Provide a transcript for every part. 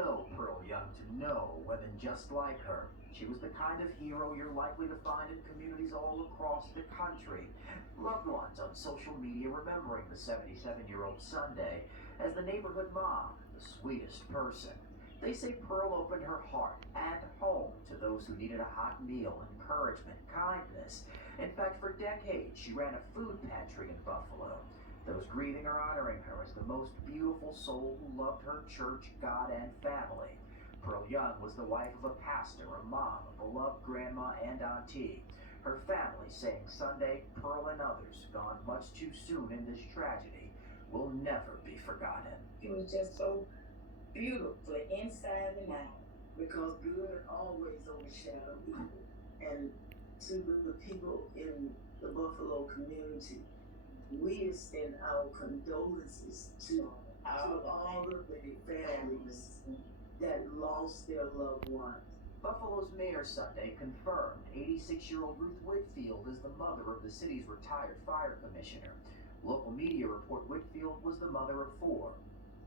Know Pearl Young to know women just like her. She was the kind of hero you're likely to find in communities all across the country. Loved ones on social media remembering the 77-year-old Sunday as the neighborhood mom, the sweetest person. They say Pearl opened her heart and home to those who needed a hot meal, encouragement, kindness. In fact, for decades, she ran a food pantry in Buffalo. Those grieving are honoring her as the most beautiful soul who loved her church, God, and family. Pearl Young was the wife of a pastor, a mom, a beloved grandma, and auntie. Her family saying Sunday, Pearl and others, gone much too soon in this tragedy, will never be forgotten. It was just so beautiful inside and out because good always overshadows evil. And to the people in the Buffalo community, we extend our condolences to all of the families that lost their loved ones. Buffalo's mayor Sunday confirmed 86-year-old Ruth Whitfield is the mother of the city's retired fire commissioner. Local media report Whitfield was the mother of four.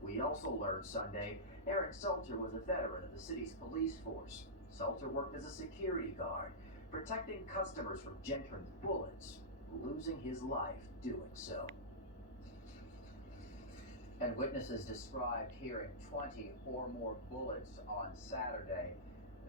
We also learned Sunday Aaron Salter was a veteran of the city's police force. Salter worked as a security guard, protecting customers from Gentron's bullets, losing his life doing so. And witnesses described hearing 20 or more bullets on Saturday.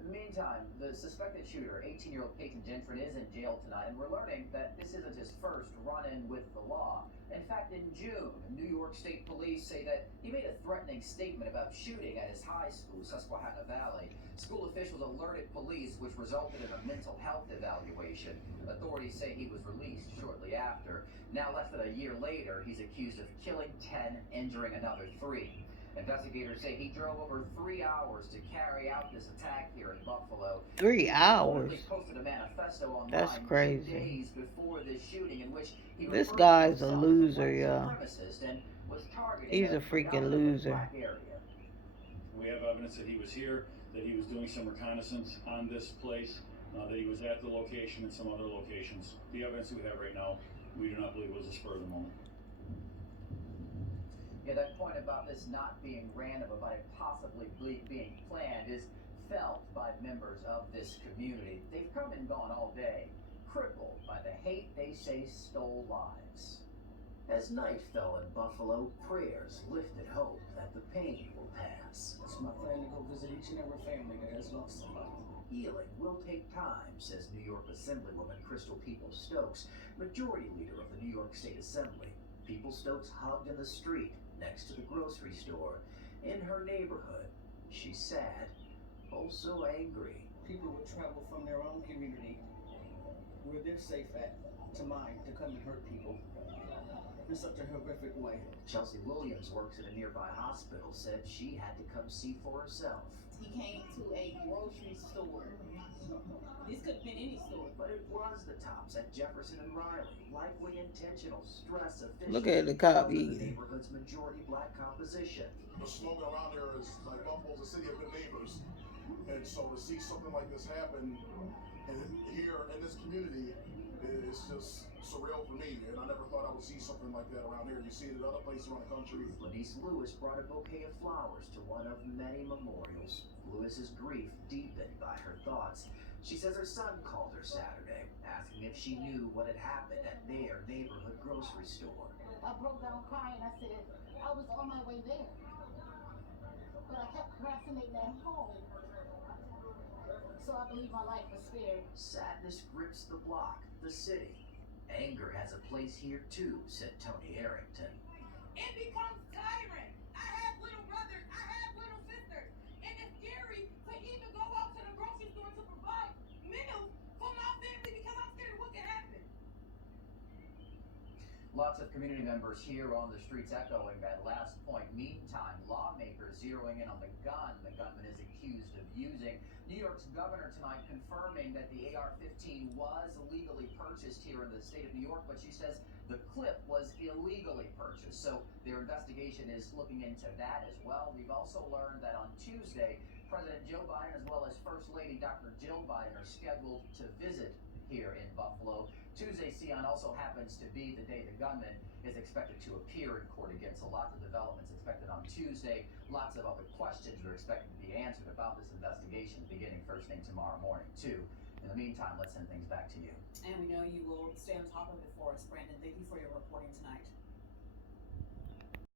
Meantime, the suspected shooter, 18-year-old Peyton Gentron, is in jail tonight, and we're learning that this isn't his first run-in with the law. In fact, in June, New York State Police say that he made a threatening statement about shooting at his high school, Susquehanna Valley. School officials alerted police, which resulted in a mental health evaluation. Authorities say he was released shortly after. Now, less than a year later, he's accused of killing 10, injuring another 3. Investigators say he drove over 3 hours to carry out this attack here in Buffalo. 3 hours? He posted a manifesto online That's 2 crazy. days before this shooting in which he This referred to guy's a himself loser, as a y'all. white supremacist and was targeting He's a freaking loser. black area. We have evidence that he was here, that he was doing some reconnaissance on this place, that he was at the location and some other locations. The evidence we have right now, we do not believe was a spur of the moment. Yeah, that point about this not being random, about it possibly being planned, is felt by members of this community. They've come and gone all day, crippled by the hate they say stole lives. As night fell in Buffalo, prayers lifted hope that the pain will pass. It's my plan to go visit each and every family that has lost somebody. Healing will take time, says New York Assemblywoman Crystal Peoples-Stokes, majority leader of the New York State Assembly. Peoples-Stokes hugged in the street next to the grocery store in her neighborhood. She's sad, also angry. People would travel from their own community, where they're safe at, to mine to come and hurt people in such a horrific way. Chelsea Williams works at a nearby hospital, said she had to come see for herself. He came to a grocery store. This could have been any store. But it was the Tops at Jefferson and Riley. Likely intentional stress efficient. Look at the cop The eating. neighborhood's majority black composition. The slogan around here is like Buffalo's a city of good neighbors. And so to see something like this happen here in this community is just surreal for me. And I never thought I would see something like that around here. You see it at other places around the country. Lenise Lewis brought a bouquet of flowers to one of many memorials. Lewis's grief deepened by her thoughts. She says her son called her Saturday, asking if she knew what had happened at their neighborhood grocery store. I broke down crying. I said, I was on my way there. But I kept procrastinating at home. So I believe my life was spared. Sadness grips the block, the city. Anger has a place here too, said Tony Arrington. It becomes tiring. I have little brothers. I have little sisters. And it's scary to even go out to the grocery store to provide meals for my family because I'm scared of what can happen. Lots of community members here on the streets echoing that last point. Meantime, lawmakers zeroing in on the gun the gunman is accused of using. New York's governor tonight confirming that the AR-15 was legally purchased here in the state of New York, but she says the clip was illegally purchased. So their investigation is looking into that as well. We've also learned that on Tuesday, President Joe Biden as well as First Lady Dr. Jill Biden are scheduled to visit here in Buffalo. Tuesday, Sion, also happens to be the day the gunman is expected to appear in court again. So lots of developments expected on Tuesday. Lots of other questions are expected to be answered about this investigation beginning first thing tomorrow morning too. In the meantime, let's send things back to you. And we know you will stay on top of it for us, Brandon. Thank you